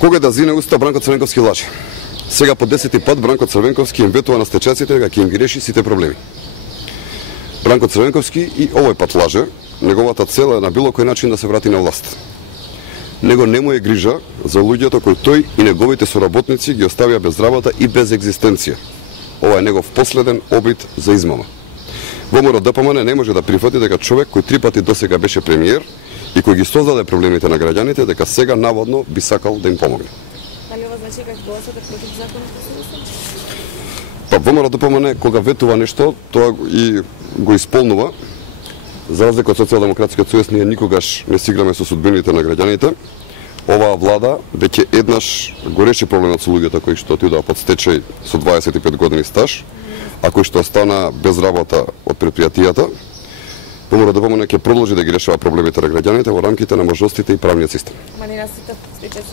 Кога да зине уста Бранко Црвенковски лаже. Сега по 10-ти пат Бранко Црвенковски им ветува на стечаците дека ќе им ги реши сите проблеми. Бранко Црвенковски и овој пат лаже, неговата цел е на било кој начин да се врати на власт. Него не му е грижа за луѓето кои тој и неговите соработници ги оставија без работа и без екзистенција. Ова е негов последен обид за измама. ВМРО ДПМН не може да прифати дека човек кој 3 пати досега беше премиер и кој ги создаде проблемите на граѓаните, дека сега наводно би сакал да им помогне. Дали ова значи како гласате против законот што се Па ВМРО ДПМН кога ветува нешто, тоа и го исполнува. За разлика од Социјалдемократскиот сојуз, ние никогаш не си играме со судбините на граѓаните. Оваа влада веќе еднаш го реши проблемот со луѓето кои што отидоа под стечај со 25 години стаж, а кои што остана без работа од предпријатијата. ВМРО ДПМН ќе продолжи да ги решава проблемите на граѓаните во рамките на можностите и правниот систем. Манирасите стечај